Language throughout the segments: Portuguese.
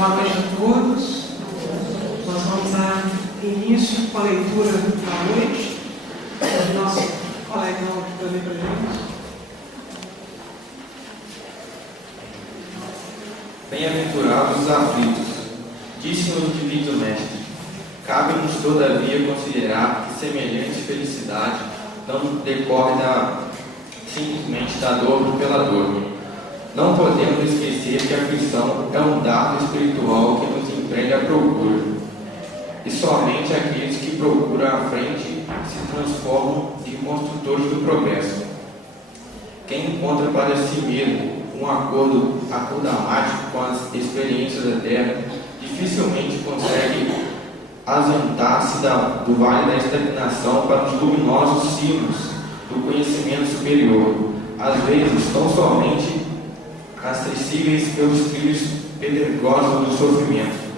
Boa noite a todos. Nós vamos dar início com a leitura da noite. O nosso colegão aqui vai ler para a gente. Bem-aventurados os aflitos, disse-nos o divino Mestre. Cabe-nos, todavia, considerar que semelhante felicidade não decorre simplesmente da dor pela dor. Não podemos esquecer que a aflição é um dado espiritual que nos emprega à procura. E somente aqueles que procuram à frente se transformam em construtores do progresso. Quem encontra para si mesmo um acordo acordamático com as experiências da Terra dificilmente consegue ausentar-se do vale da estagnação para os luminosos cimos do conhecimento superior, às vezes tão somente acessíveis pelos trilhos pedregosos do sofrimento.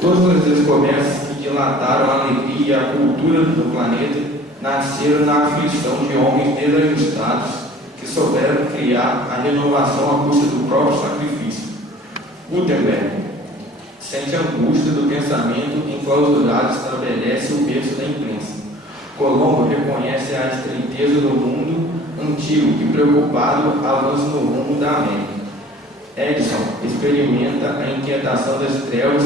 Todas as descobertas que dilataram a alegria e a cultura do planeta nasceram na aflição de homens desajustados que souberam criar a renovação à custa do próprio sacrifício. Gutenberg sente a angústia do pensamento enclausurado estabelece o berço da imprensa. Colombo reconhece a estreiteza do mundo antigo que, preocupado, avança no rumo da América. Edison experimenta a inquietação das trevas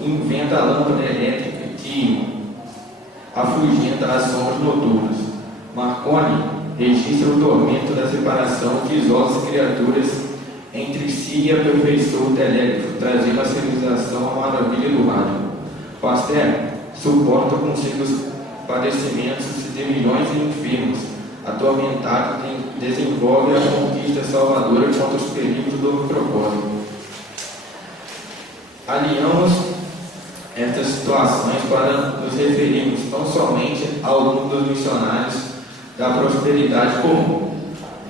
e inventa a lâmpada elétrica que afugenta as sombras noturnas. Marconi registra o tormento da separação que isola as criaturas entre si e aperfeiçoa o telégrafo, trazendo a civilização à maravilha do rádio. Pasteur suporta consigo os padecimentos de milhões de enfermos. Atormentado, desenvolve a conquista salvadora contra os perigos do propósito. Aliamos estas situações para nos referirmos não somente ao mundo dos missionários da prosperidade comum.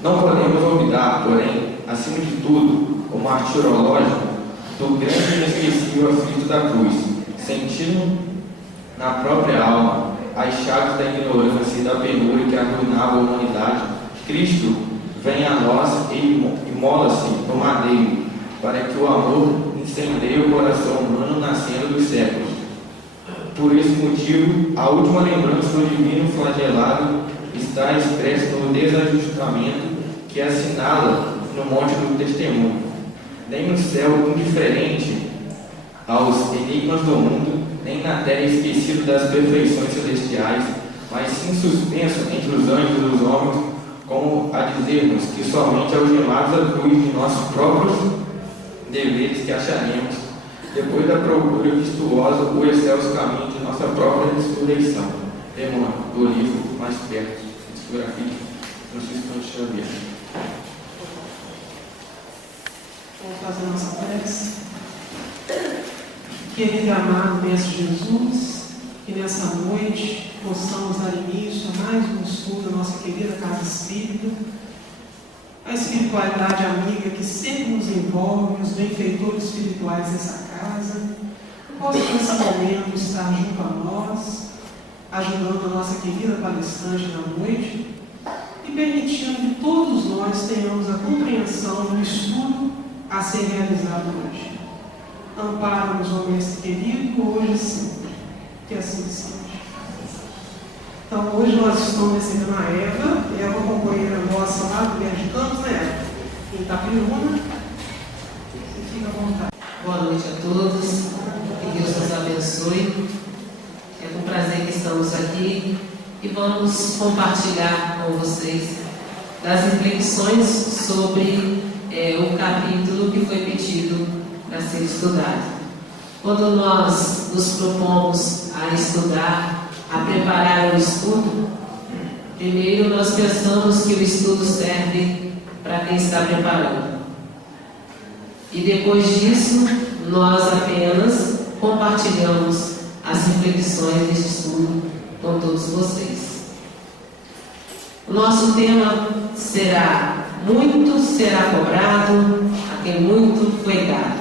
Não podemos olvidar, porém, acima de tudo, o martirológico do grande e inesquecível aflito da cruz, sentindo na própria alma as chagas da ignorância e da penúria que arruinava a humanidade. Cristo vem a nós e imola-se no madeiro, para que o amor incendeie o coração humano nascendo dos séculos. Por esse motivo, a última lembrança do divino flagelado está expressa no desajustamento que assinala no monte do testemunho. Nem no céu indiferente aos enigmas do mundo, nem na terra esquecido das perfeições celestiais, mas sim suspenso entre os anjos e os homens, como a dizer-nos que somente algemados à cruz de nossos próprios deveres que acharemos, depois da procura virtuosa, o excelso caminho de nossa própria ressurreição. Emmanuel, do livro Mais Perto, Discografia de Francisco Xavier. Vamos fazer a nossa prece. Querido e amado Mestre Jesus, que nessa noite possamos dar início a mais um estudo da nossa querida Casa Espírita, a espiritualidade amiga que sempre nos envolve, os benfeitores espirituais dessa casa, que possam nesse momento estar junto a nós, ajudando a nossa querida palestrante na noite e permitindo que todos nós tenhamos a compreensão do estudo a ser realizado hoje. Ampara-nos, ó Mestre querido, hoje e sempre. Que assim seja. Então, hoje nós estamos recebendo a Eva, companheira nossa lá do Guerra de Campos, né, Eva? Em Itapiruna. Você fica à vontade. Boa noite a todos. Que Deus nos abençoe. É com prazer que estamos aqui e vamos compartilhar com vocês das reflexões sobre o capítulo que foi pedido para ser estudado. Quando nós nos propomos a estudar, a preparar o estudo, primeiro nós pensamos que o estudo serve para quem está preparando. E depois disso, nós apenas compartilhamos as reflexões deste estudo com todos vocês. O nosso tema será: muito será cobrado a quem muito foi dado.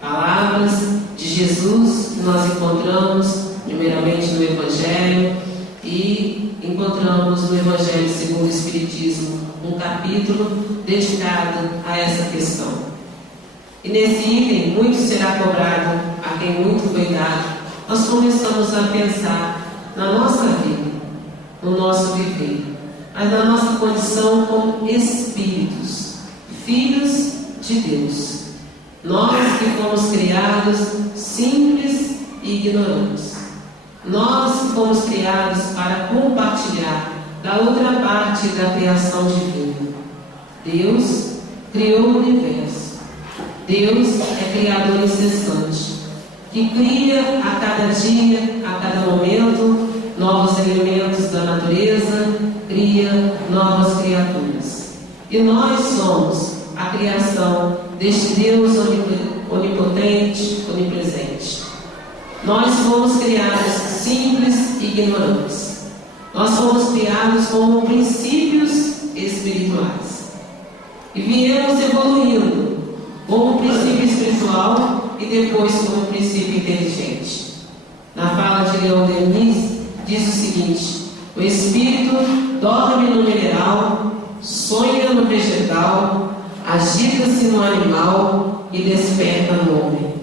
Palavras de Jesus que nós encontramos primeiramente no Evangelho e encontramos no Evangelho segundo o Espiritismo um capítulo dedicado a essa questão. E nesse item, muito será cobrado a quem muito foi dado. Nós começamos a pensar na nossa vida, no nosso viver, mas na nossa condição como espíritos, filhos de Deus. Nós que fomos criados simples e ignorantes. Nós que fomos criados para compartilhar da outra parte da criação divina. Deus criou o universo. Deus é criador incessante, que cria a cada dia, a cada momento, novos elementos da natureza, cria novas criaturas. E nós somos a criação deste Deus onipotente, onipresente. Nós fomos criados simples e ignorantes. Nós fomos criados como princípios espirituais. E viemos evoluindo como princípio espiritual e depois como princípio inteligente. Na fala de Leon Denis, diz o seguinte: o espírito dorme no mineral, sonha no vegetal, agita-se no animal e desperta no homem.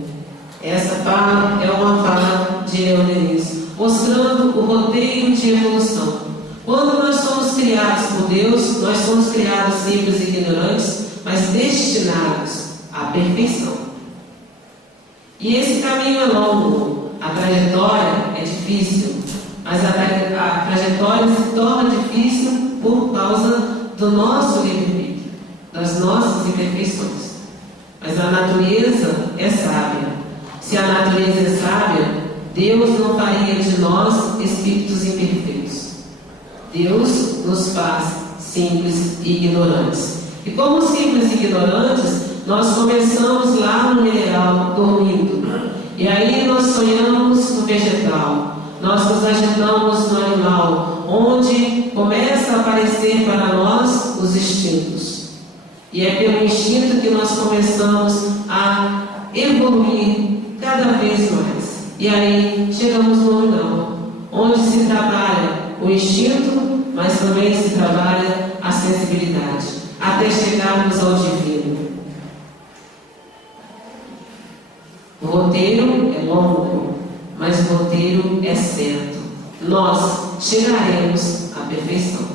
Essa fala é uma fala de Leon Denis, mostrando o roteiro de evolução. Quando nós somos criados por Deus, nós somos criados simples e ignorantes, mas destinados à perfeição. E esse caminho é longo, a trajetória é difícil, mas a trajetória se torna difícil por causa do nosso livre-arbítrio, das nossas imperfeições. Mas a natureza é sábia. Se a natureza é sábia, Deus não faria de nós espíritos imperfeitos. Deus nos faz simples e ignorantes. E como simples e ignorantes, nós começamos lá no mineral, dormindo. E aí nós sonhamos no vegetal. Nós nos agitamos no animal, onde começa a aparecer para nós os instintos. E é pelo instinto que nós começamos a evoluir cada vez mais. E aí chegamos no lugar onde se trabalha o instinto, mas também se trabalha a sensibilidade, até chegarmos ao divino. O roteiro é longo, mas o roteiro é certo. Nós chegaremos à perfeição.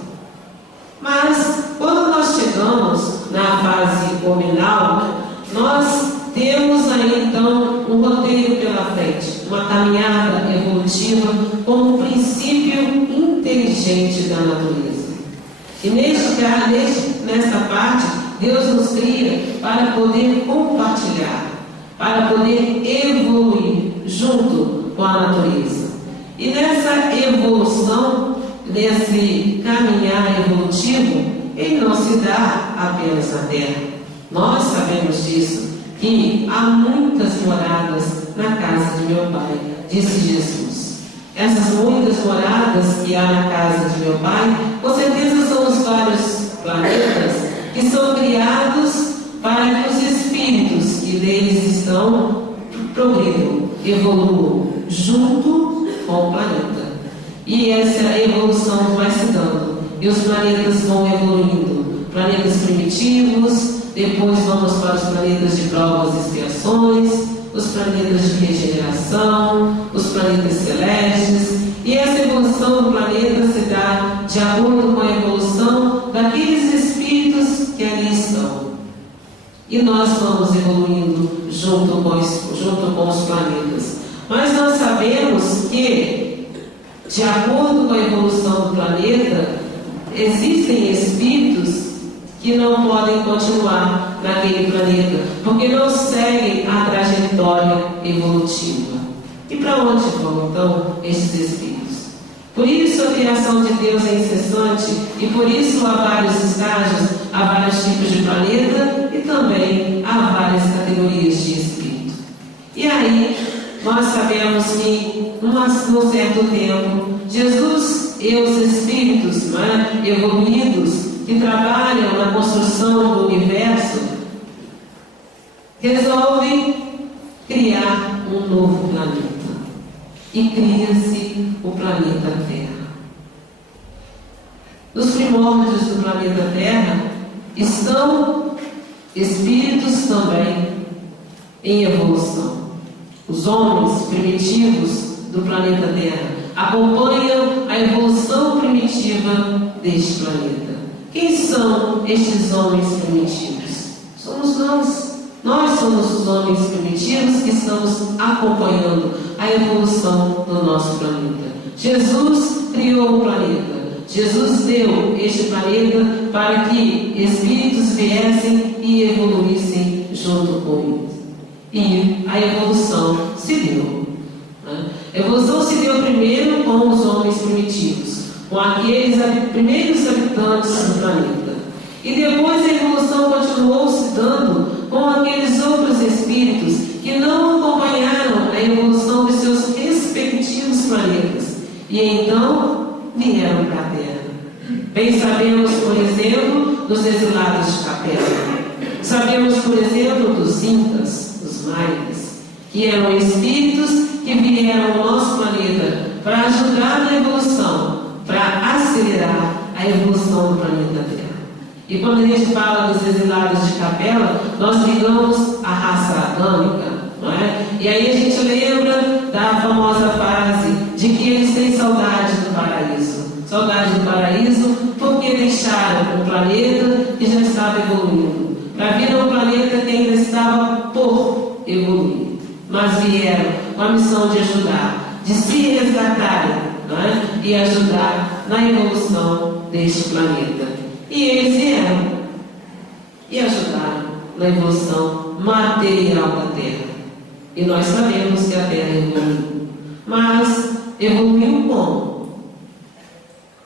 Mas quando nós chegamos na fase nominal, nós temos aí então um roteiro pela frente, uma caminhada evolutiva como princípio inteligente da natureza. E nesta parte, Deus nos cria para poder compartilhar, para poder evoluir junto com a natureza. E nessa evolução, nesse caminhar evolutivo, ele não se dá apenas na terra. Nós sabemos disso, que há muitas moradas na casa de meu Pai, disse Jesus. Essas muitas moradas que há na casa de meu Pai, com certeza são os vários planetas que são criados para que os espíritos que neles estão progridam, evoluam junto com o planeta. E essa evolução vai se dando, e os planetas vão evoluindo, planetas primitivos. Depois vamos para os planetas de provas e expiações, os planetas de regeneração, os planetas celestes. E essa evolução do planeta se dá de acordo com a evolução daqueles espíritos que ali estão. E nós vamos evoluindo junto com os planetas. Mas nós sabemos que, de acordo com a evolução do planeta, existem espíritos que não podem continuar naquele planeta, porque não seguem a trajetória evolutiva. E para onde vão então estes espíritos? Por isso a criação de Deus é incessante, e por isso há vários estágios, há vários tipos de planeta e também há várias categorias de espírito. E aí nós sabemos que num certo tempo Jesus e os espíritos evoluídos que trabalham na construção do universo resolvem criar um novo planeta. E cria-se o planeta Terra. Nos primórdios do planeta Terra estão espíritos também em evolução. Os homens primitivos do planeta Terra acompanham a evolução primitiva deste planeta. Quem são estes homens primitivos? Somos nós. Nós somos os homens primitivos que estamos acompanhando a evolução do nosso planeta. Jesus criou o planeta. Jesus deu este planeta para que espíritos viessem e evoluíssem junto com ele. E a evolução se deu. A evolução se deu primeiro com os homens primitivos, com aqueles primeiros habitantes do planeta. E depois a evolução continuou se dando com aqueles outros espíritos que não acompanharam a evolução de seus respectivos planetas. E então vieram para a Terra. Bem sabemos, por exemplo, dos exilados de Capela. Sabemos, por exemplo, dos Incas, dos Maias, que eram espíritos que vieram ao nosso planeta para ajudar na evolução, para acelerar a evolução do planeta Terra. E quando a gente fala dos exilados de Capela, nós ligamos a raça adâmica, não é? E aí a gente lembra da famosa frase de que eles têm saudade do paraíso. Saudade do paraíso porque deixaram um planeta que já estava evoluindo, para vir a um planeta que ainda estava por evoluir. Mas vieram com a missão de ajudar, de se resgatarem, não é? E ajudar na evolução deste planeta. E eles vieram e ajudaram na evolução material da Terra. E nós sabemos que a Terra evoluiu. Mas evoluiu como?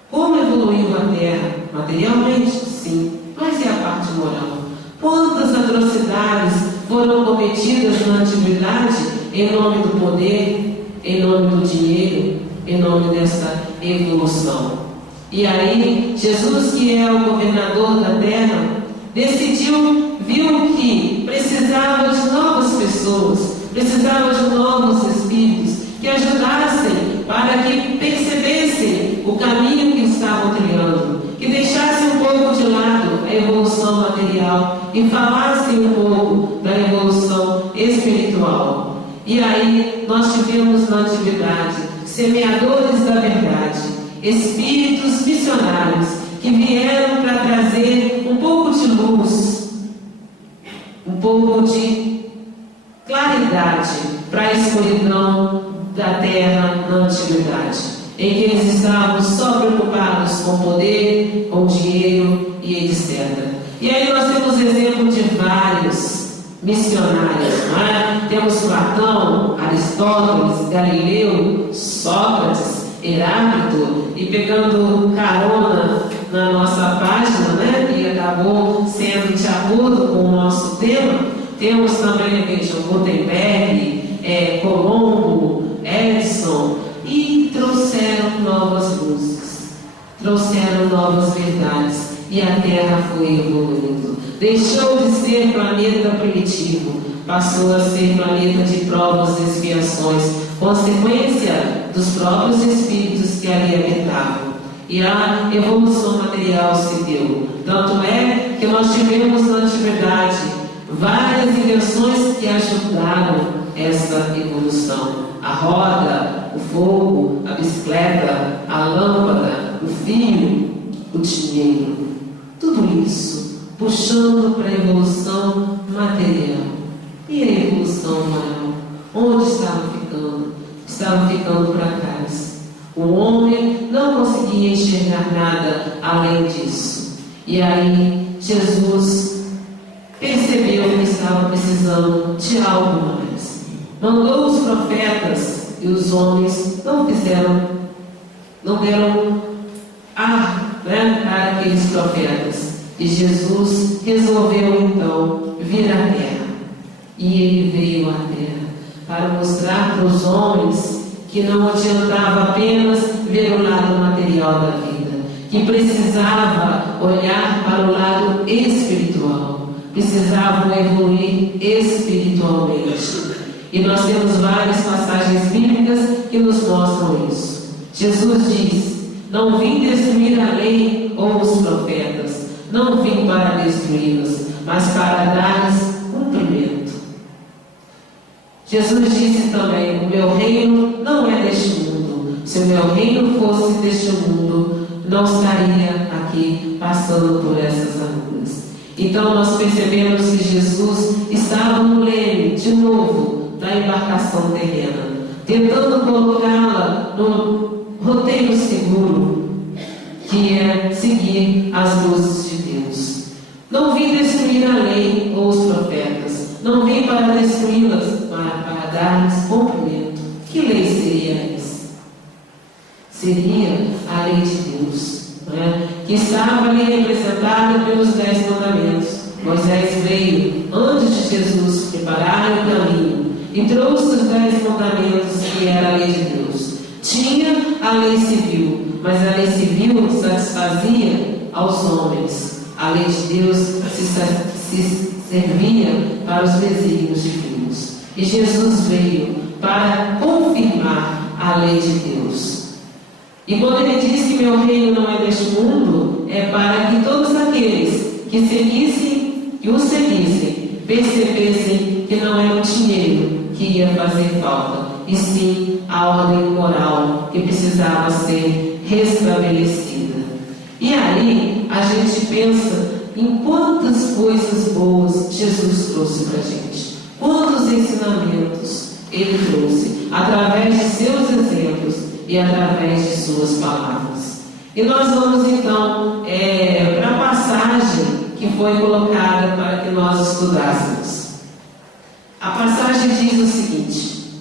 Como evoluiu a Terra? Materialmente, sim. Mas e a parte moral? Quantas atrocidades foram cometidas na antiguidade em nome do poder, em nome do dinheiro, em nome dessa evolução? E aí, Jesus, que é o governador da Terra, viu que precisava de novas pessoas, precisava de novos espíritos que ajudassem para que percebessem o caminho que estavam trilhando, que deixassem um pouco de lado a evolução material e falassem um pouco da evolução espiritual. E aí nós tivemos na antiguidade semeadores da verdade, espíritos missionários que vieram para trazer um pouco de luz, um pouco de claridade para a escuridão da Terra na antiguidade, em que eles estavam só preocupados com poder, com dinheiro e etc. E aí nós temos exemplo de vários missionários, não é? Temos Platão, Aristóteles, Galileu, Sócrates, Heráclito, e pegando carona na nossa página, né, que acabou sendo de acordo com o nosso tema, temos também, vejam, Gutenberg, Colombo, Edison, e trouxeram novas luzes, trouxeram novas verdades, e a Terra foi evoluindo. Deixou de ser planeta primitivo, passou a ser planeta de provas e expiações, consequência dos próprios espíritos que ali habitavam. E a evolução material se deu. Tanto é que nós tivemos na antiguidade várias invenções que ajudaram essa evolução. A roda, o fogo, a bicicleta, a lâmpada, o fio, o dinheiro. Tudo isso puxando para a evolução material. E a evolução moral? Onde estava ficando? Estava ficando para trás. O homem não conseguia enxergar nada além disso. E aí Jesus percebeu que estava precisando de algo mais. Mandou os profetas e os homens não deram ar, né, para aqueles profetas. E Jesus resolveu então vir à Terra. E ele veio à Terra para mostrar para os homens que não adiantava apenas ver o lado material da vida, que precisava olhar para o lado espiritual, precisavam evoluir espiritualmente. E nós temos várias passagens bíblicas que nos mostram isso. Jesus diz: não vim destruir a lei ou os profetas, não vim para destruí-los, mas para dar-lhes cumprimento. Jesus disse também: o meu reino não é deste mundo. Se o meu reino fosse deste mundo, não estaria aqui passando por essas agulhas. Então nós percebemos que Jesus estava no leme, de novo, da embarcação terrena, tentando colocá-la no roteiro seguro, que é seguir as luzes de Deus. Não vim destruir a lei ou os profetas, não vim para destruí-las, mas para dar-lhes cumprimento. Que lei seria essa? Seria a lei de Deus, que estava ali representada pelos 10 mandamentos. Moisés veio antes de Jesus preparar o caminho e trouxe os 10 mandamentos, que era a lei de Deus. Tinha a lei civil, mas a lei civil satisfazia aos homens. A lei de Deus se servia para os desígnios divinos. E Jesus veio para confirmar a lei de Deus. E quando ele diz que meu reino não é deste mundo, é para que todos aqueles que seguissem e o seguissem percebessem que não era o dinheiro que ia fazer falta, e sim a ordem moral que precisava ser restabelecida. E aí a gente pensa em quantas coisas boas Jesus trouxe para a gente, quantos ensinamentos ele trouxe através de seus exemplos e através de suas palavras. E nós vamos então para a passagem que foi colocada para que nós estudássemos. A passagem diz o seguinte: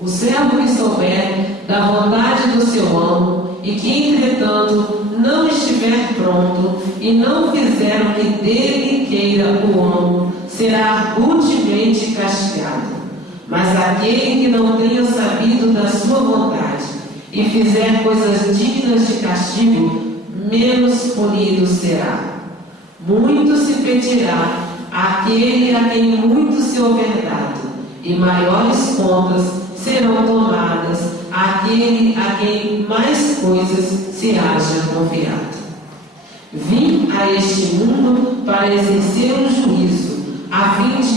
o servo que souber da vontade do seu amo e que entretanto não estiver pronto e não fizer o que dele queira o amo, será rudemente castigado. Mas aquele que não tenha sabido da sua vontade e fizer coisas dignas de castigo, menos punido será. Muito se pedirá àquele a quem muito se houver dado, e maiores contas serão tomadas àquele a quem mais coisas se haja confiado. Vim a este mundo para exercer um juízo, a fim de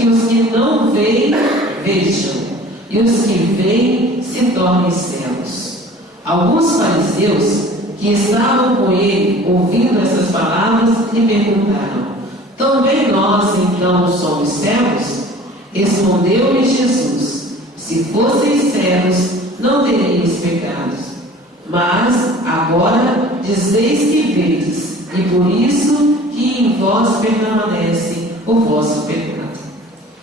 que os que não veem vejam, e os que veem se tornem cegos. Alguns fariseus que estavam com ele, ouvindo essas palavras, lhe perguntaram: também nós então somos cegos? Respondeu-lhe Jesus: se fosseis cegos, não teríeis pecados. Mas agora dizeis que vedes, e por isso que em vós permanece o vosso pecado.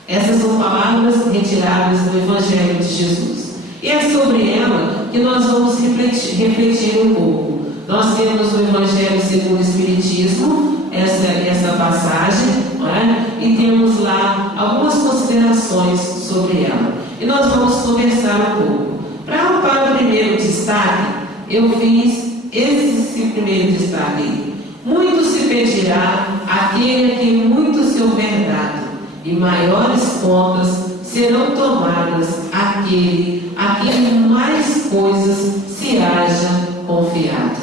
Essas são palavras retiradas do Evangelho de Jesus. E é sobre ela que nós vamos refletir um pouco. Nós temos o Evangelho segundo o Espiritismo, essa passagem, não é? E temos lá algumas considerações sobre ela. E nós vamos conversar um pouco. Para o primeiro destaque, eu fiz esse primeiro destaque. Muito se pedirá àquele a quem muito se houver dado, e maiores contas serão tomadas àquele a quem mais coisas se haja confiado.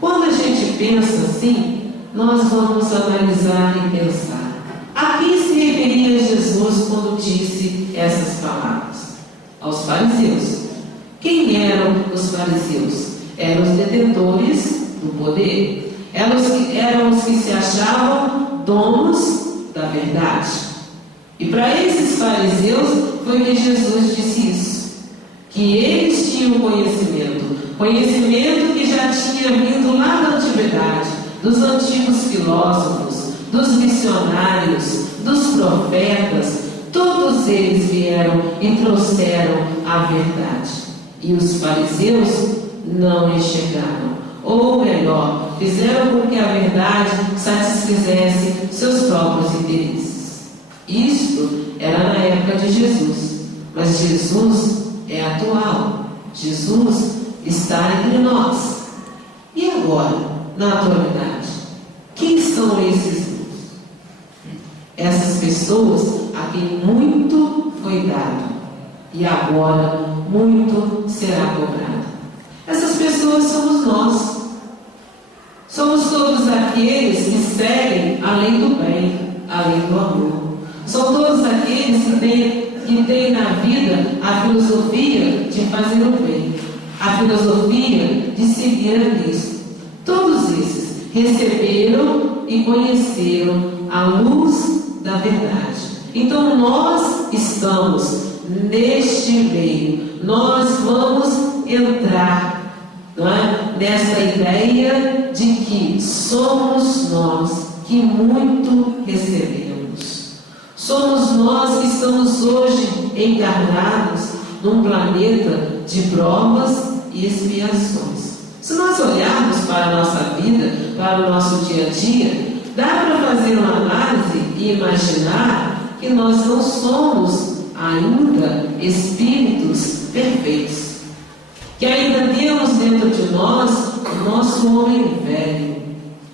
Quando a gente pensa assim, nós vamos analisar e pensar: a quem se referia Jesus quando disse essas palavras? Aos fariseus. Quem eram os fariseus? Eram os detentores do poder. Eram os que se achavam donos da verdade. E para esses fariseus foi que Jesus disse isso, que eles tinham conhecimento que já tinha vindo lá da antiguidade, dos antigos filósofos, dos missionários, dos profetas. Todos eles vieram e trouxeram a verdade. E os fariseus não enxergaram, ou melhor, fizeram com que a verdade satisfizesse seus próprios interesses. Isto era na época de Jesus, mas Jesus é atual. Jesus está entre nós. E agora, na atualidade, quem são esses? Essas pessoas a quem muito foi dado e agora muito será cobrado. Essas pessoas somos nós. Somos todos aqueles que seguem a lei do bem, a lei do amor. São todos aqueles que têm a filosofia de fazer o bem, a filosofia de seguir a Cristo. Todos esses receberam e conheceram a luz da verdade. Então nós estamos neste meio, nós vamos entrar, não é, nessa ideia de que somos nós que muito recebemos. Somos nós que estamos hoje encarnados num planeta de provas e expiações. Se nós olharmos para a nossa vida, para o nosso dia a dia, dá para fazer uma análise e imaginar que nós não somos ainda espíritos perfeitos, que ainda temos dentro de nós o nosso homem velho,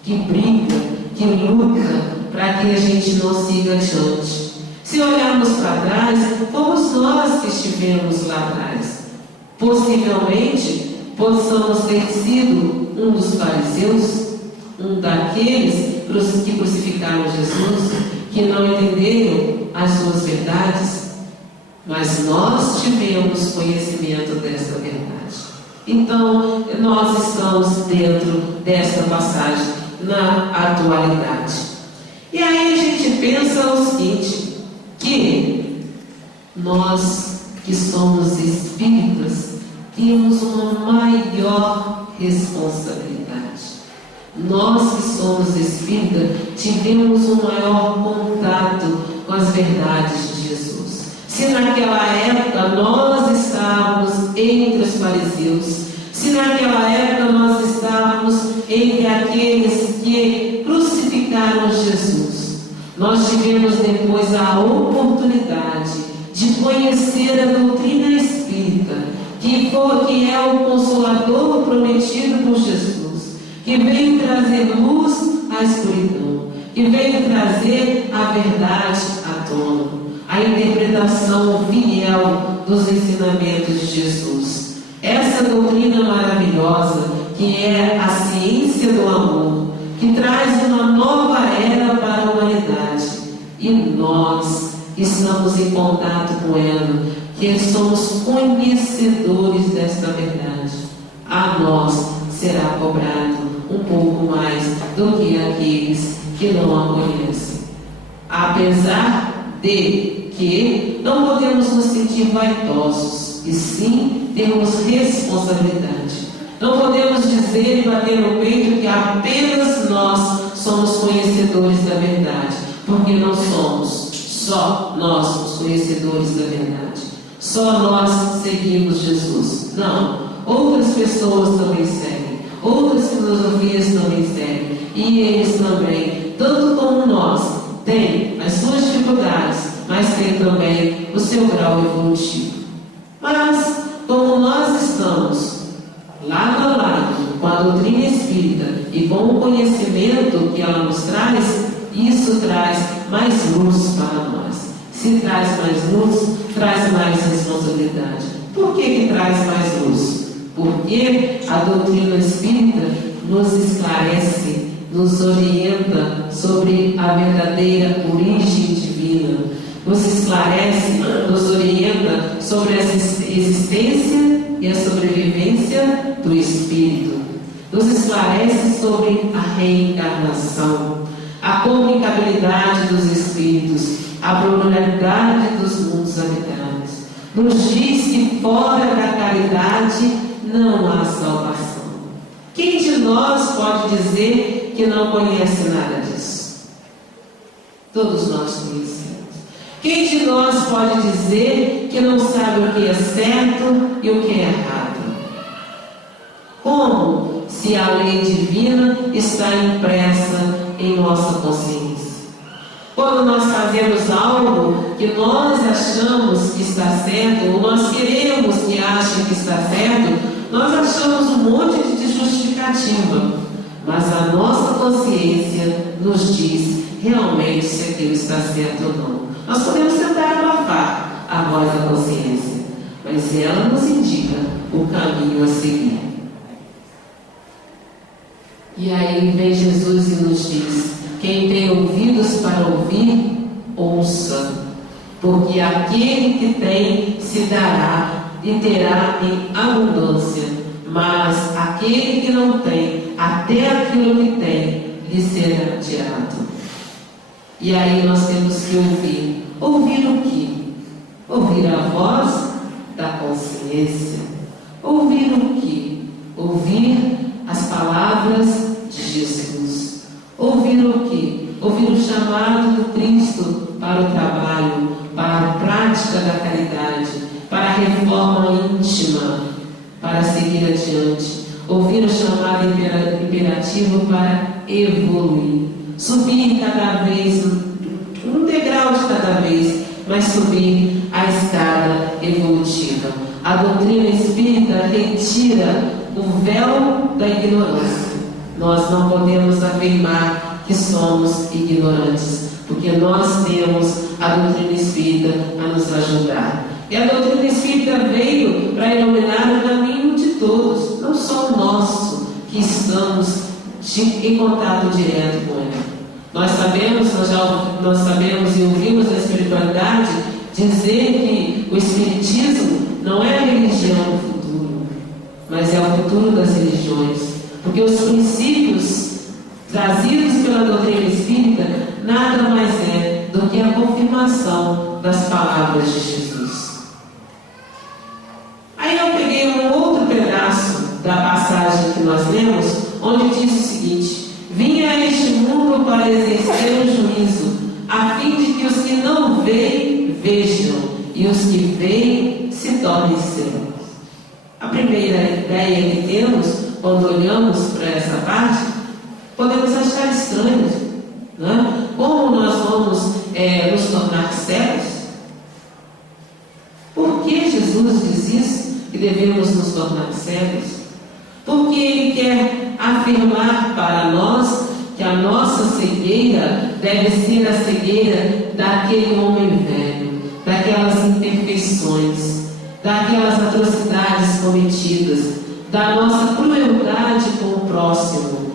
que briga, que luta para que a gente não siga adiante. Se olharmos para trás, fomos nós que estivemos lá atrás. Possivelmente possamos ter sido um dos fariseus, um daqueles que crucificaram Jesus, que não entenderam as suas verdades, mas nós tivemos conhecimento desta verdade. Então, nós estamos dentro desta passagem na atualidade. E aí a gente pensa o seguinte, que nós que somos espíritas temos uma maior responsabilidade. Nós que somos espíritas tivemos um maior contato com as verdades de Jesus. Se naquela época nós estávamos entre os fariseus, se naquela época nós estávamos entre aqueles que crucificaram Jesus, nós tivemos depois a oportunidade de conhecer a doutrina espírita, que é o Consolador prometido por Jesus, que veio trazer luz à escuridão, que veio trazer a verdade à tona, a interpretação fiel dos ensinamentos de Jesus. Essa doutrina maravilhosa, que é a ciência do amor, que traz uma nova era para a humanidade. E nós estamos em contato com ela, que somos conhecedores desta verdade. A nós será cobrado um pouco mais do que aqueles que não a conhecem. Apesar de que não podemos nos sentir vaidosos, e sim temos responsabilidade. Não podemos dizer e bater no peito que apenas nós somos conhecedores da verdade, porque não somos só nós os conhecedores da verdade. Só nós seguimos Jesus. Não, outras pessoas também seguem, outras filosofias também seguem, e eles também, tanto como nós, têm as suas dificuldades, mas têm também o seu grau evolutivo. Mas, como nós estamos lado a lado com a doutrina espírita e com o conhecimento que ela nos traz, isso traz mais luz para nós. Se traz mais luz, traz mais responsabilidade. Por que traz mais luz? Porque a doutrina espírita nos esclarece, nos orienta sobre a verdadeira origem divina, nos esclarece, nos orienta sobre a existência e a sobrevivência do espírito, nos esclarece sobre a reencarnação, a comunicabilidade dos espíritos, a pluralidade dos mundos habitados. Nos diz que fora da caridade não há salvação. Quem de nós pode dizer que não conhece nada disso? Todos nós conhecemos. Quem de nós pode dizer que não sabe o que é certo e o que é errado? Como se a lei divina está impressa em nossa consciência? Quando nós fazemos algo que nós achamos que está certo, ou nós queremos que achem que está certo, nós achamos um monte de justificativa, mas a nossa consciência nos diz realmente se aquilo está certo ou não. Nós podemos tentar abafar a voz da consciência, mas ela nos indica o caminho a seguir. E aí vem Jesus e nos diz: quem tem ouvidos para ouvir, ouça. porque aquele que tem se dará e terá em abundância, mas aquele que não tem, até aquilo que tem, lhe será tirado. E aí nós temos que ouvir. Ouvir o quê? Ouvir a voz da consciência. Ouvir o quê? Ouvir as palavras de Jesus. Ouvir o quê? Ouvir o chamado do Cristo para o trabalho, para a prática da caridade, para a reforma íntima, para seguir adiante. Ouvir o chamado imperativo para evoluir. Subir cada vez, um degrau de cada vez, mas subir a escada evolutiva. A doutrina espírita retira o véu da ignorância. Nós não podemos afirmar que somos ignorantes, porque nós temos a doutrina espírita a nos ajudar. E a doutrina espírita veio para iluminar o caminho de todos, não só o nosso, que estamos em contato direto com ele. Nós sabemos e ouvimos a espiritualidade dizer que o espiritismo não é a religião do futuro, mas é o futuro das religiões, porque os princípios trazidos pela doutrina espírita nada mais é do que a confirmação das palavras de Jesus. Aí eu peguei um outro pedaço da passagem que nós lemos, onde diz o seguinte: vim a este mundo para exercer o juízo, a fim de que os que não veem, vejam, e os que veem, se tornem cegos. A primeira ideia que temos, quando olhamos para essa parte, podemos achar estranho, né? Como nós vamos nos tornar cegos? Por que Jesus diz isso, que devemos nos tornar cegos? Porque Ele quer afirmar para nós que a nossa cegueira deve ser a cegueira daquele homem velho, daquelas imperfeições, daquelas atrocidades cometidas, da nossa crueldade com o próximo.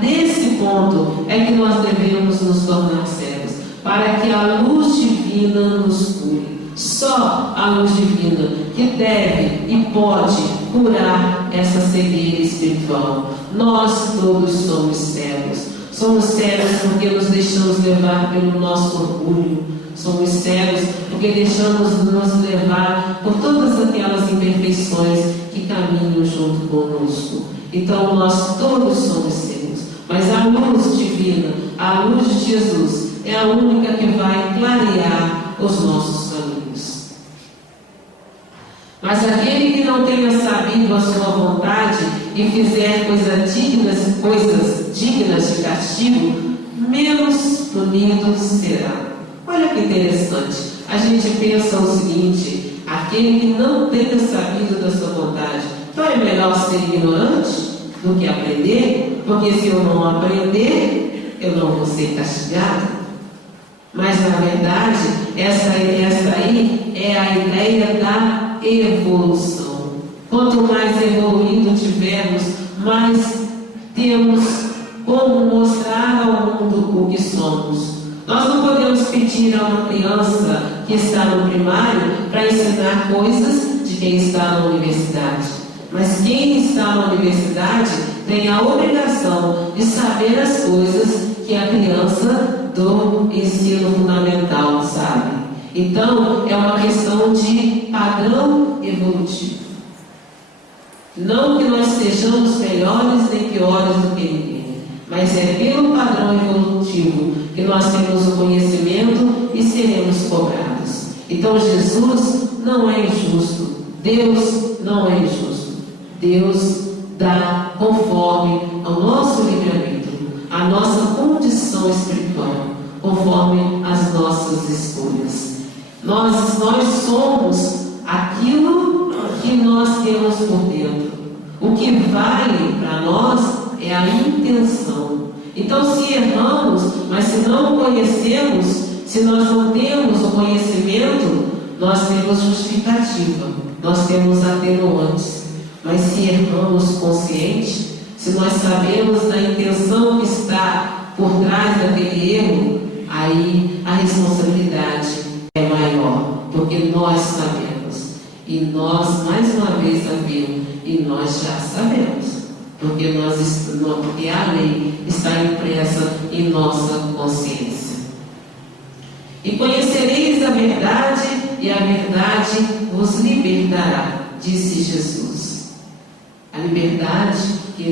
Nesse ponto é que nós devemos nos tornar cegos, para que a luz divina nos cure. Só a luz divina que deve e pode curar essa cegueira espiritual. Nós todos somos cegos. Somos cegos porque nos deixamos levar pelo nosso orgulho. Somos cegos porque deixamos nos levar por todas aquelas imperfeições que caminham junto conosco. Então nós todos somos cegos. Mas a luz divina, a luz de Jesus, é a única que vai clarear os nossos caminhos. Mas aquele que não tenha sabido a sua vontade e fizer coisas dignas de castigo, menos punido será. Olha que interessante. A gente pensa o seguinte: aquele que não tenha sabido da sua vontade, então é melhor ser ignorante do que aprender, porque se eu não aprender, eu não vou ser castigado. Mas na verdade, essa aí é a ideia da evolução. Quanto mais evoluído tivermos, mais temos como mostrar ao mundo o que somos. Nós não podemos pedir a uma criança que está no primário para ensinar coisas de quem está na universidade. Mas quem está na universidade tem a obrigação de saber as coisas que a criança do ensino fundamental sabe. Então, é uma questão de padrão evolutivo. Não que nós sejamos melhores nem piores do que ninguém, mas é pelo padrão evolutivo que nós temos o conhecimento e seremos cobrados. Então, Jesus não é injusto. Deus não é injusto. Deus dá conforme ao nosso livre-arbítrio, a nossa condição espiritual, conforme as nossas escolhas. Nós somos aquilo que nós temos por dentro. O que vale para nós é a intenção. Então, se erramos, mas se não conhecemos, se nós não temos o conhecimento, nós temos justificativa, nós temos atenuantes. Mas se erramos consciente, se nós sabemos da intenção que está por trás daquele erro, aí a responsabilidade é maior. porque nós sabemos. E nós, mais uma vez, sabemos. E nós já sabemos. Porque a lei está impressa em nossa consciência. E conhecereis a verdade, e a verdade vos libertará, disse Jesus. A liberdade que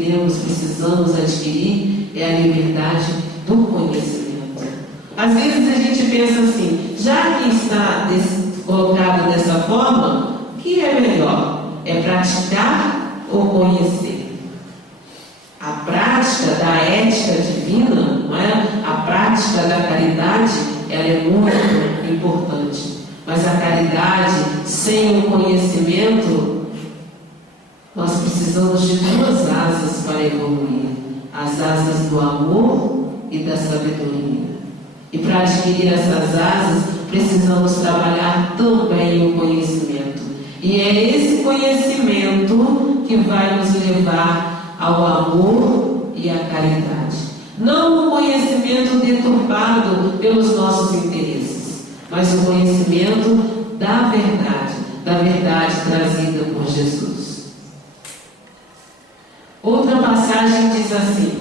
precisamos adquirir é a liberdade do conhecimento. Às vezes a gente pensa assim, já que está colocado dessa forma, o que é melhor? É praticar ou conhecer? A prática da ética divina, não é? A prática da caridade, ela é muito importante. Mas a caridade, sem o conhecimento, nós precisamos de duas asas para evoluir: as asas do amor e da sabedoria. E para adquirir essas asas, precisamos trabalhar também o conhecimento. E é esse conhecimento que vai nos levar ao amor e à caridade. Não o conhecimento deturpado pelos nossos interesses, mas o conhecimento da verdade trazida por Jesus. Outra passagem diz assim,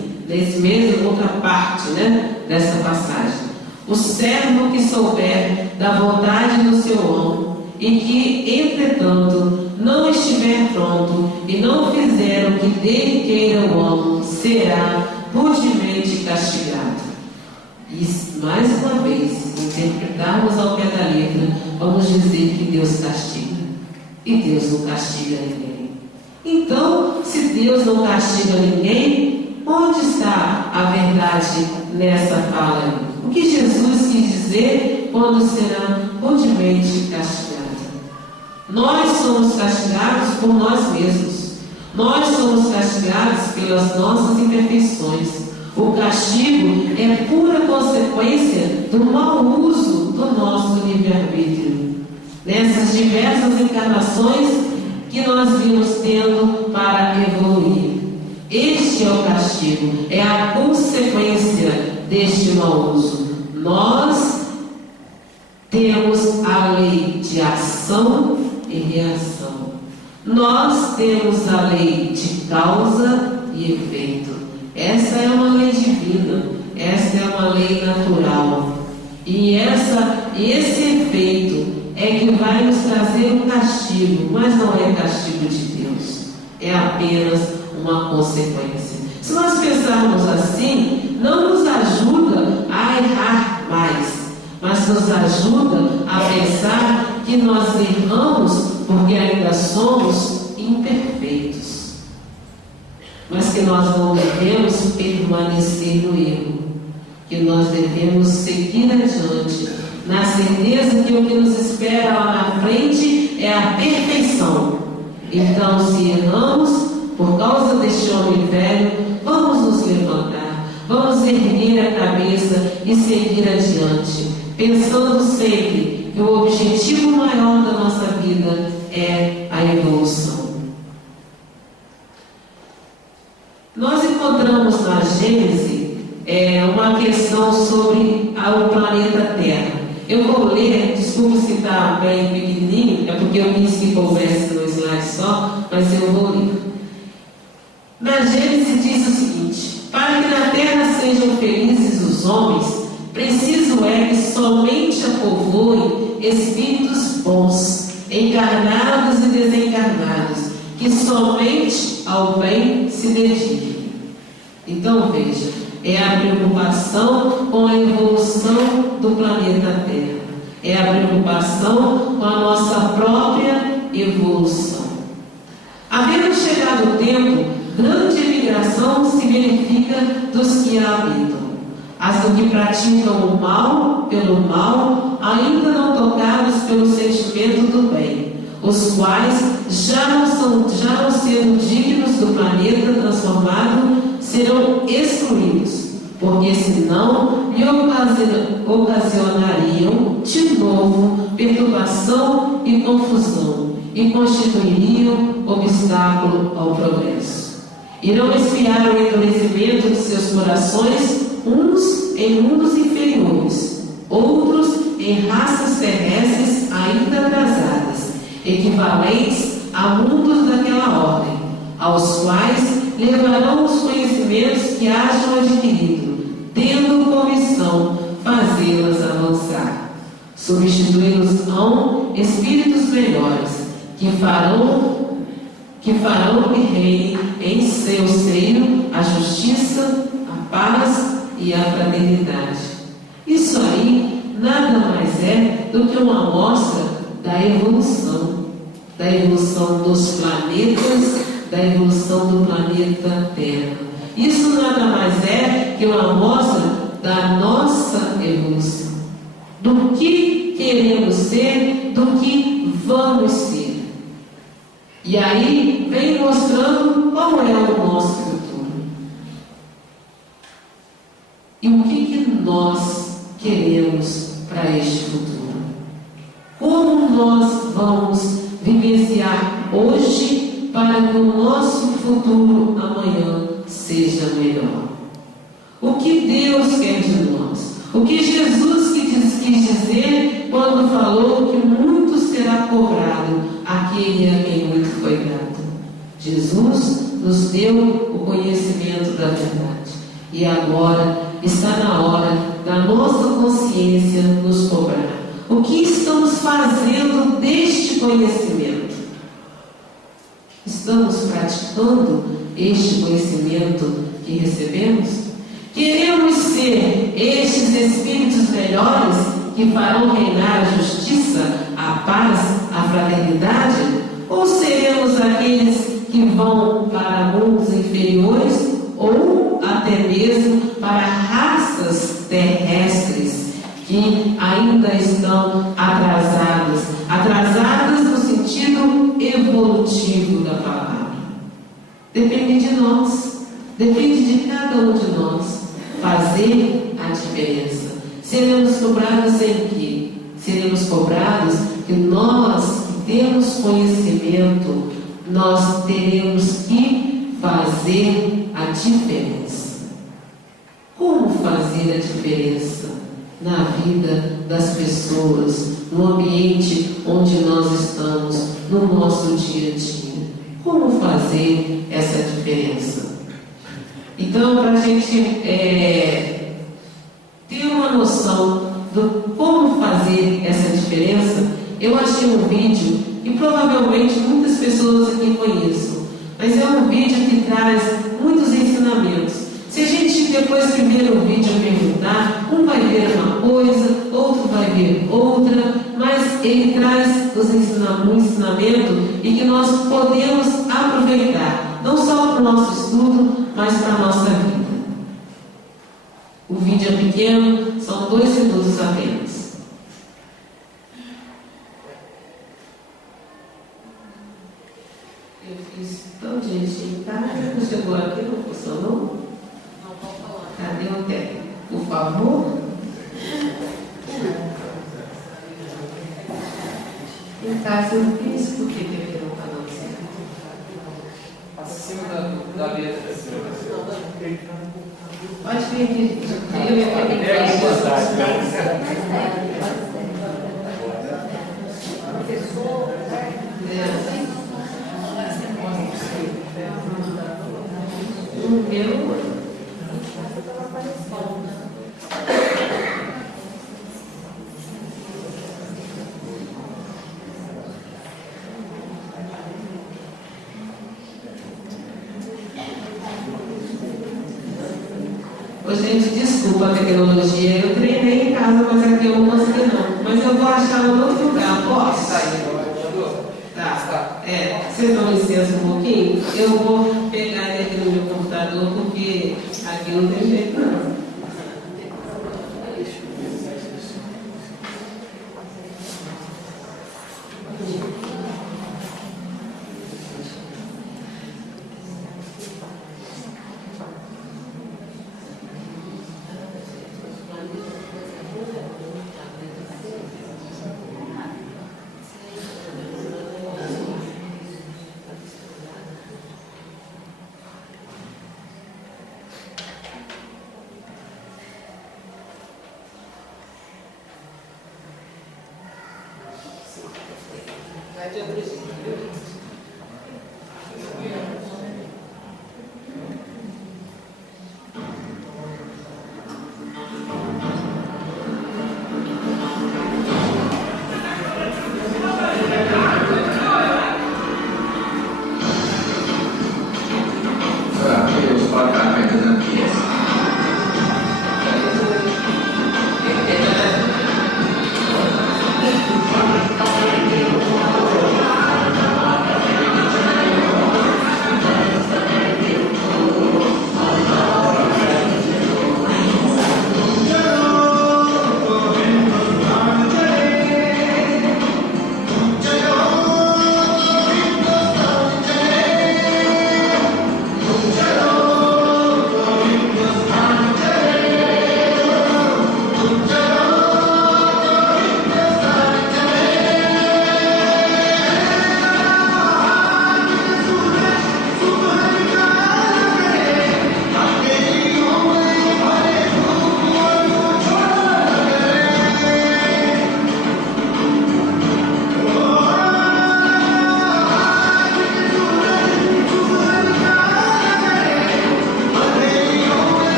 outra parte, dessa passagem: o servo que souber da vontade do seu amo e que, entretanto, não estiver pronto e não fizer o que dele queira o amo, será rudemente castigado. E, mais uma vez, se interpretarmos ao pé da letra, vamos dizer que Deus castiga. E Deus não castiga ninguém. Então, se Deus não castiga ninguém, onde está a verdade nessa fala? O que Jesus quis dizer quando será rudemente castigado? Nós somos castigados por nós mesmos. Nós somos castigados pelas nossas imperfeições. O castigo é pura consequência do mau uso do nosso livre-arbítrio. Nessas diversas encarnações que nós vimos tendo para evoluir. Este é o castigo, é a consequência deste mau uso. Nós temos a lei de ação e reação. Nós temos a lei de causa e efeito. Essa é uma lei divina, essa é uma lei natural. E esse efeito é que vai nos trazer um castigo, mas não é castigo de Deus, é apenas uma consequência. Se nós pensarmos assim, não nos ajuda a errar mais, mas nos ajuda a pensar que nós erramos porque ainda somos imperfeitos, mas que nós não devemos permanecer no erro, que nós devemos seguir adiante, na certeza que o que nos espera lá na frente é a perfeição. Então, se erramos por causa deste homem velho, vamos nos levantar, vamos erguer a cabeça e seguir adiante, pensando sempre que o objetivo maior da nossa vida é a evolução. Nós encontramos na Gênesis uma questão sobre o planeta Terra. Eu vou ler, desculpe se está bem pequenininho, é porque eu quis que coubesse no slide só, mas eu vou ler. Na Gênesis diz o seguinte: para que na terra sejam felizes os homens, preciso é que somente a povoem espíritos bons, encarnados e desencarnados, que somente ao bem se dediquem. Então veja, é a preocupação com a evolução do planeta Terra, é a preocupação com a nossa própria evolução. Havendo chegado o tempo, grande imigração se verifica dos que a habitam. As do que praticam o mal pelo mal, ainda não tocados pelo sentimento do bem, os quais já não sendo dignos do planeta transformado, serão excluídos, porque senão lhe ocasionariam de novo perturbação e confusão, e constituiriam obstáculo ao progresso. Irão espiar o endurecimento de seus corações, uns em mundos inferiores, outros em raças terrestres ainda atrasadas, equivalentes a mundos daquela ordem, aos quais levarão os conhecimentos que hajam adquirido, tendo como missão fazê-las avançar. Substituí-los-ão espíritos melhores, que farão que reine em seu seio a justiça, a paz e a fraternidade. Isso aí nada mais é do que uma amostra da evolução dos planetas, da evolução do planeta Terra. Isso nada mais é que uma amostra da nossa evolução, do que queremos ser, do que vamos ser. E aí vem mostrando qual é o nosso futuro e o que nós queremos para este futuro. Como nós vamos vivenciar hoje para que o nosso futuro amanhã seja melhor. O que Deus quer de nós? O que Jesus quis dizer quando falou que muito será cobrado aquele a quem muito foi grato? Jesus nos deu o conhecimento da verdade. E agora está na hora da nossa consciência nos cobrar. O que estamos fazendo deste conhecimento? Estamos praticando este conhecimento que recebemos? Queremos ser estes espíritos melhores que farão reinar a justiça, a paz, a fraternidade? Ou seremos aqueles que vão para mundos inferiores ou até mesmo para raças terrestres que ainda estão atrasadas no sentido evolutivo da palavra? Depende de nós, depende de cada um de nós fazer a diferença. Seremos cobrados em quê? Seremos cobrados que nós que temos conhecimento, nós teremos que fazer a diferença. Como fazer a diferença na vida das pessoas, no ambiente onde nós estamos, no nosso dia a dia? Como fazer essa diferença? Então, para a gente ter uma noção do como fazer essa diferença, eu achei um vídeo que provavelmente muitas pessoas aqui conheçam, mas é um vídeo que traz muitos ensinamentos. Se a gente depois que ver o vídeo perguntar, um vai ver uma coisa, outro vai ver outra, mas ele traz um ensinamento e que nós podemos aproveitar, não só para o nosso estudo, mas para a nossa vida. O vídeo é pequeno, são 2 segundos apenas. Eu fiz tão direitinho, tá? Não chegou aqui, não funcionou? Não, pode falar. Cadê o técnico? Por favor. Em caso eu fiz, por que eu não canal certo? Acima da letra. Pode vir aqui. Eu ia gente, desculpa a tecnologia, eu treinei em casa, mas aqui eu não consegui não. Mas eu vou achar em outro lugar, posso? Tá. Vocês dão licença um pouquinho? Eu vou pegar ele aqui no meu computador, porque aqui não tem jeito não.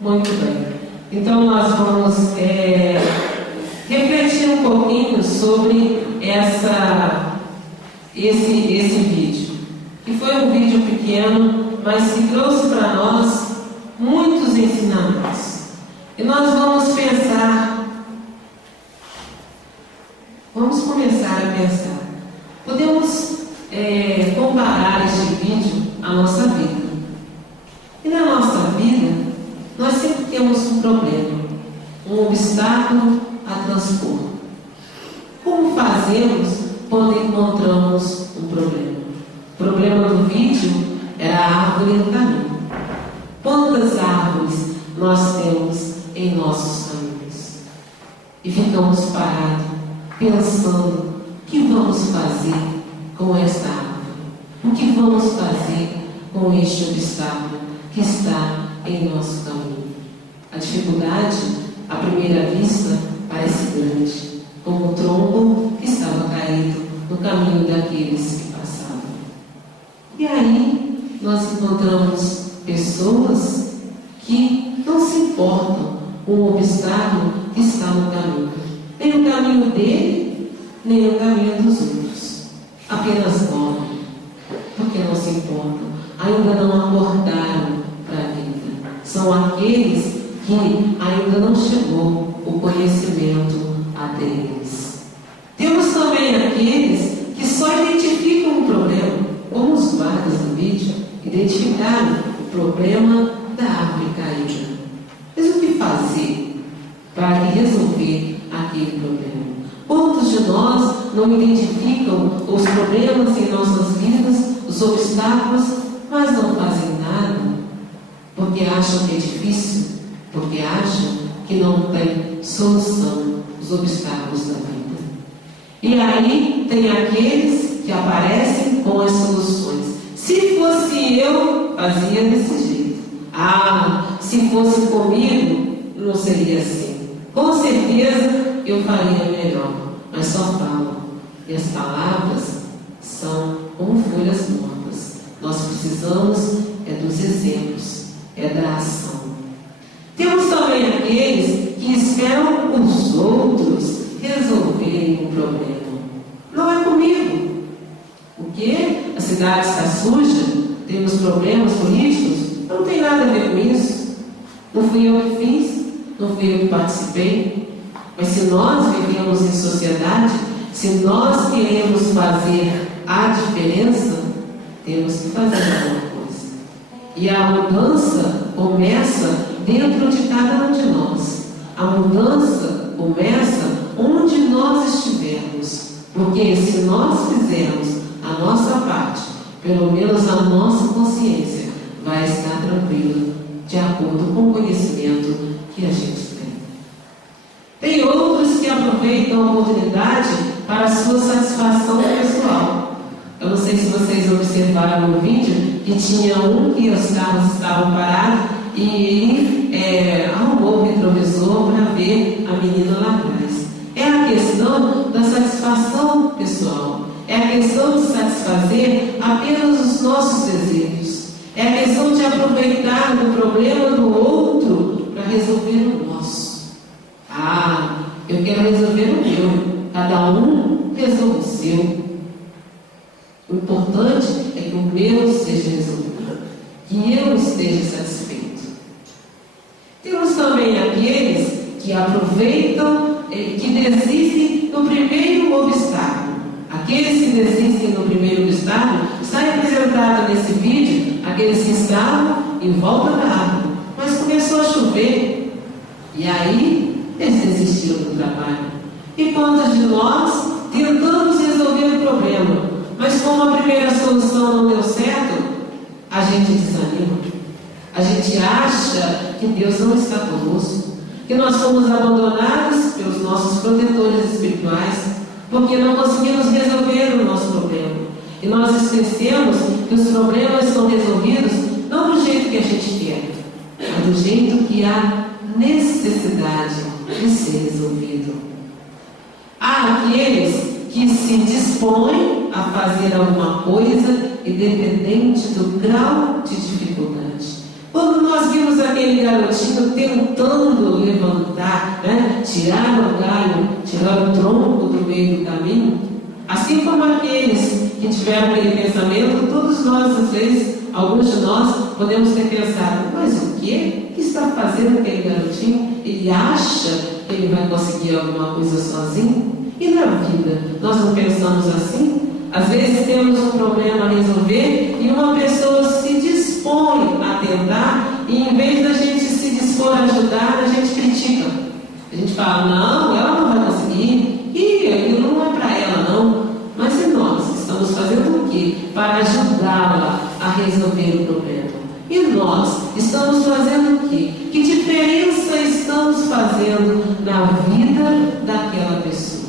Muito bem. Então nós vamos refletir um pouquinho sobre esse vídeo. Que foi um vídeo pequeno, mas que trouxe para nós muitos ensinamentos. E nós vamos começar a pensar. Podemos comparar este vídeo à nossa vida. E na nossa vida, nós sempre temos um problema, um obstáculo a transpor. Como fazemos quando encontramos um problema? O problema do vídeo era a árvore no caminho. Quantas árvores nós temos em nossos caminhos? E ficamos parados, pensando: o que vamos fazer com esta árvore? O que vamos fazer com este obstáculo que está em nosso caminho? A dificuldade, à primeira vista, parece grande, como o tronco que estava caído no caminho daqueles que passavam. E aí nós encontramos pessoas que não se importam com o obstáculo que está no caminho, nem o caminho dele, nem o caminho dos outros. Apenas dormem, porque não se importam, ainda não acordaram para a vida. São aqueles que ainda não chegou o conhecimento até eles. Temos também aqueles que só identificam o problema, como os guardas do vídeo identificaram o problema da árvore caída. Mas o que fazer para resolver aquele problema? Quantos de nós não identificam os problemas em nossas vidas, os obstáculos, mas não fazem nada, porque acham que é difícil, porque acham que não tem solução os obstáculos da vida? E aí tem aqueles que aparecem com as soluções. Se fosse eu, fazia desse jeito. Se fosse comigo, não seria assim. Com certeza eu faria melhor, mas só falo. E as palavras são como folhas mortas. Nós precisamos dos exemplos, da ação. Temos também aqueles que esperam os outros resolverem o problema. Não é comigo. O quê? A cidade está suja? Temos problemas políticos? Não tem nada a ver com isso. Não fui eu que fiz, não fui eu que participei. Mas se nós vivemos em sociedade, Se nós queremos fazer a diferença, temos que fazer alguma coisa. E a mudança começa dentro de cada um de nós. A mudança começa onde nós estivermos. Porque se nós fizermos a nossa parte, pelo menos a nossa consciência vai estar tranquila, de acordo com o conhecimento que a gente tem. Tem outros que aproveitam a oportunidade para a sua satisfação pessoal. Eu não sei se vocês observaram no vídeo que tinha um que os carros estavam parados e ele arrumou o retrovisor para ver a menina lá atrás. É a questão da satisfação pessoal. É a questão de satisfazer apenas os nossos desejos. É a questão de aproveitar do problema do outro para resolver o nosso. Eu quero resolver o meu. Cada um resolve o seu. O importante é que o meu seja resolvido, que eu esteja satisfeito. Temos também aqueles que aproveitam, que desistem no primeiro obstáculo. Aqueles que desistem no primeiro obstáculo, está representado nesse vídeo, aqueles que estavam em volta da árvore, mas começou a chover, e aí eles desistiram do trabalho. E quantos de nós tentamos resolver o problema, mas como a primeira solução não deu certo, a gente desanima. A gente acha que Deus não está conosco, que nós fomos abandonados pelos nossos protetores espirituais, porque não conseguimos resolver o nosso problema. E nós esquecemos que os problemas são resolvidos não do jeito que a gente quer, mas do jeito que há necessidade de ser resolvido. Há aqueles que se dispõem a fazer alguma coisa independente do grau de dificuldade. Quando nós vimos aquele garotinho tentando levantar, tirar o galho, tirar o tronco do meio do caminho, assim como aqueles que tiveram aquele pensamento, todos nós, às vezes, alguns de nós, podemos ter pensado, mas o que está fazendo aquele garotinho? Ele acha que ele vai conseguir alguma coisa sozinho? E na vida, nós não pensamos assim? Às vezes temos um problema a resolver e uma pessoa se dispõe a tentar e em vez da gente se dispor a ajudar, a gente critica. A gente fala, não, ela não vai conseguir, e aquilo não é para ela não. Mas e nós estamos fazendo o quê? Para ajudá-la a resolver o problema. E nós estamos fazendo o quê? Que diferença estamos fazendo na vida daquela pessoa?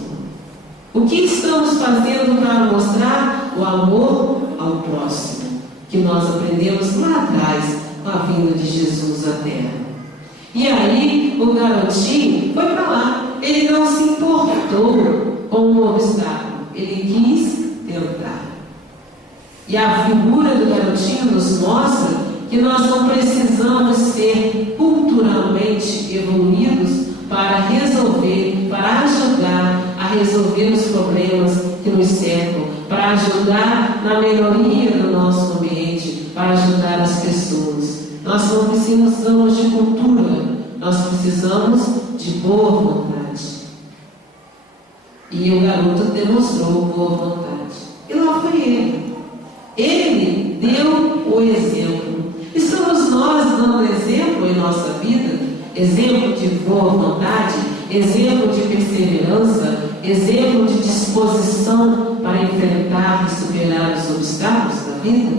O que estamos fazendo para mostrar o amor ao próximo, que nós aprendemos lá atrás com a vinda de Jesus à Terra? E aí o garotinho foi para lá. Ele não se importou com o obstáculo. Ele quis tentar. E a figura do garotinho nos mostra que nós não precisamos ser culturalmente evoluídos para resolver, para ajudar a resolver os problemas que nos cercam, para ajudar na melhoria do nosso ambiente, para ajudar as pessoas. Nós não precisamos de cultura, nós precisamos de boa vontade. E o garoto demonstrou boa vontade. E lá foi ele. Ele deu o exemplo. Estamos nós dando exemplo em nossa vida? Exemplo de boa vontade, exemplo de perseverança, exemplo de disposição para enfrentar e superar os obstáculos da vida?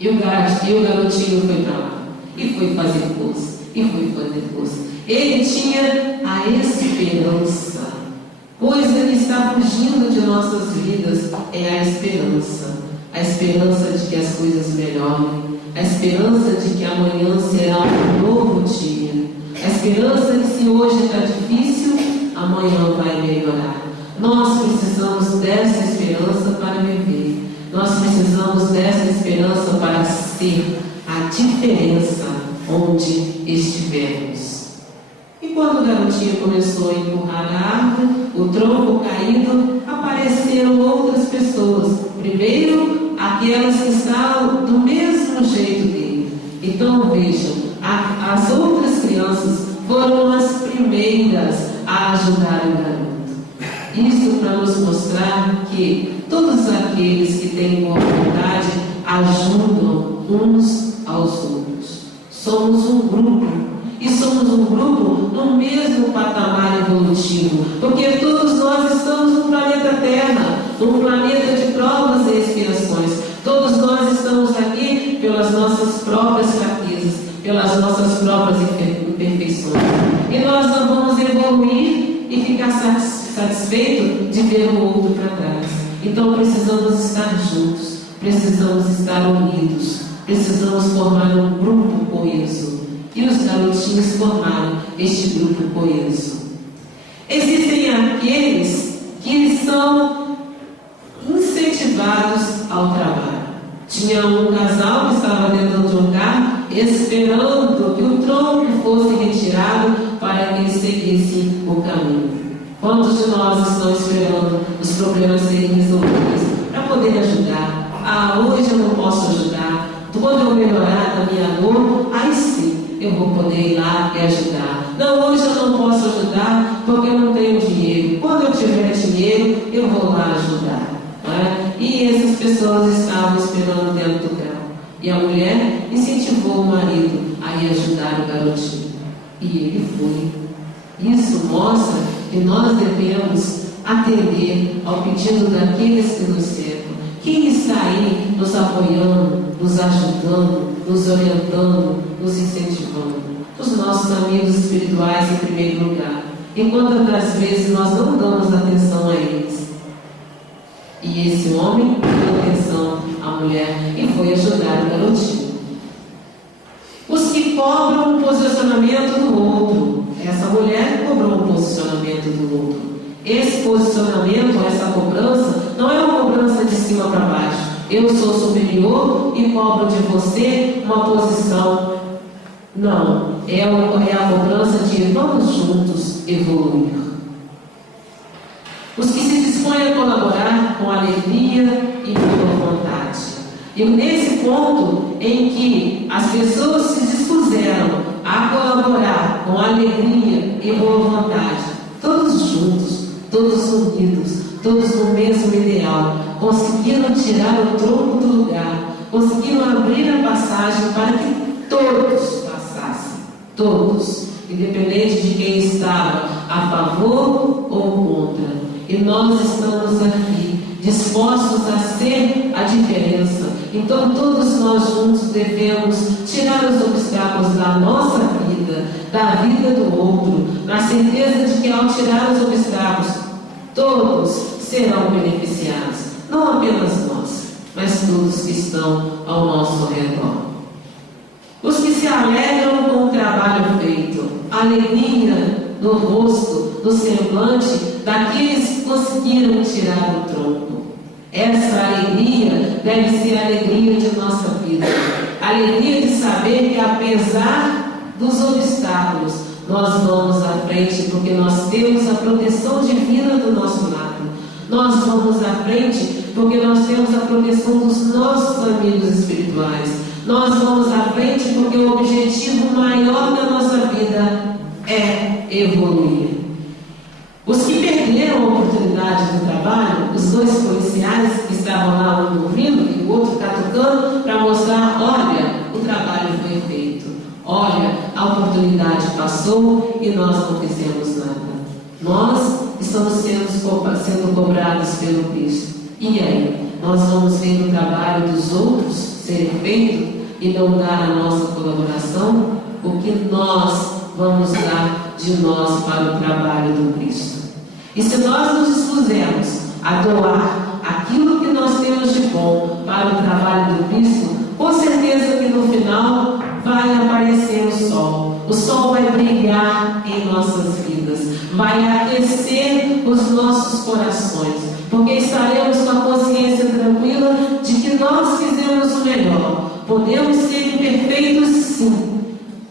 E o garotinho foi para lá, e foi fazer força, e foi fazer força. Ele tinha a esperança. Coisa que está fugindo de nossas vidas é a esperança. A esperança de que as coisas melhorem. A esperança de que amanhã será um novo dia. A esperança de que se hoje está difícil, amanhã vai melhorar. Nós precisamos dessa esperança para viver. Nós precisamos dessa esperança para ser a diferença onde estivermos. E quando o garotinho começou a empurrar a árvore, o tronco caído, apareceram outras pessoas. Primeiro, aquelas que estavam do mesmo jeito dele. Então vejam, as outras crianças foram as primeiras a ajudar o garoto. Isso nos mostrar que todos aqueles que têm boa vontade ajudam uns aos outros. Somos um grupo, e somos um grupo no mesmo patamar evolutivo, porque todos nós estamos no planeta Terra, num planeta de provas e expiações. Todos nós estamos aqui pelas nossas próprias fraquezas, pelas nossas próprias imperfeições. E nós não vamos evoluir e ficar satisfeito de ver o outro para trás. Então precisamos estar juntos, precisamos estar unidos, precisamos formar um grupo coeso. E os garotinhos formaram este grupo coeso. Existem aqueles que são incentivados ao trabalho. Tinha um casal que estava dentro de um carro esperando que o tronco fosse retirado para que eles seguissem o caminho. Quantos de nós estão esperando os problemas serem resolvidos para poder ajudar? Ah, hoje eu não posso ajudar. Quando eu melhorar da minha dor, aí sim eu vou poder ir lá e ajudar. Não, hoje eu não posso ajudar porque eu não tenho dinheiro. Quando eu tiver dinheiro, eu vou lá ajudar. Né? E essas pessoas estavam esperando dentro do carro. E a mulher incentivou o marido a ir ajudar o garotinho. E ele foi. Isso mostra que nós devemos atender ao pedido daqueles que nos cercam. Quem está aí nos apoiando, nos ajudando, nos orientando, nos incentivando? Os nossos amigos espirituais em primeiro lugar. E quantas das vezes nós não damos atenção a eles? E esse homem deu atenção à mulher e foi ajudar o garotinho. Os que cobram o posicionamento do outro. Essa mulher cobrou o posicionamento do outro. Esse posicionamento, essa cobrança, não é uma cobrança de cima para baixo. Eu sou superior e cobro de você uma posição. Não, é a cobrança de vamos juntos evoluir. Os que se dispõem a colaborar com alegria e boa vontade. E nesse ponto em que as pessoas se dispuseram a colaborar com alegria e boa vontade, todos juntos, todos unidos, todos no mesmo ideal, conseguiram tirar o tronco do lugar, conseguiram abrir a passagem para que todos passassem, todos, independente de quem estava a favor ou contra. E nós estamos aqui, dispostos a ser a diferença. Então todos nós juntos devemos tirar os obstáculos da nossa vida, da vida do outro, na certeza de que ao tirar os obstáculos, todos serão beneficiados. Não apenas nós, mas todos que estão ao nosso redor. Os que se alegram com o trabalho feito, alegria no rosto, no semblante daqueles que conseguiram tirar o tronco. Essa alegria deve ser a alegria de nossa vida. A alegria de saber que apesar dos obstáculos, nós vamos à frente porque nós temos a proteção divina do nosso lado. Nós vamos à frente porque nós temos a proteção dos nossos amigos espirituais. Nós vamos à frente porque o objetivo maior da nossa vida é evoluir. Os que perderam a oportunidade do trabalho, os dois policiais que estavam lá um ouvindo e o outro catucando para mostrar, olha, o trabalho foi feito. Olha, a oportunidade passou e nós não fizemos nada. Nós estamos sendo cobrados pelo Cristo. E aí? Nós vamos ver o trabalho dos outros ser feito e não dar a nossa colaboração? O que nós vamos dar de nós para o trabalho do Cristo? E se nós nos dispusermos a doar aquilo que nós temos de bom para o trabalho do Cristo, com certeza que no final vai aparecer o sol. O sol vai brilhar em nossas vidas, vai aquecer os nossos corações, porque estaremos com a consciência tranquila de que nós fizemos o melhor. Podemos ser imperfeitos, sim.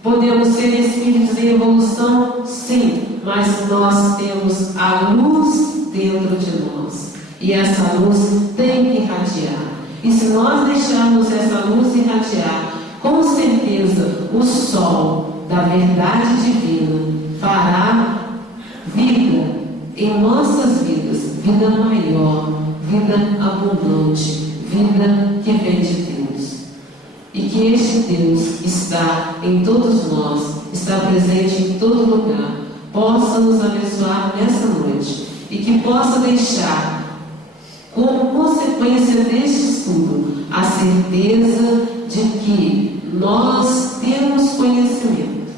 Podemos ser espíritos em evolução, sim. Mas nós temos a luz dentro de nós. E essa luz tem que irradiar. E se nós deixarmos essa luz irradiar, com certeza o sol da verdade divina fará vida em nossas vidas, vida maior, vida abundante, vida que vem de Deus. E que este Deus está em todos nós, está presente em todo lugar, possa nos abençoar nessa noite e que possa deixar, como consequência deste estudo, a certeza de que nós temos conhecimento,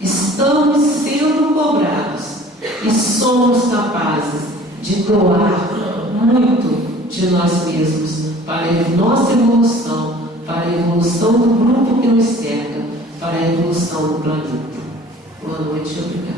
estamos sendo cobrados e somos capazes de doar muito de nós mesmos para a nossa evolução, para a evolução do grupo que nos cerca, para a evolução do planeta. Boa noite e obrigado.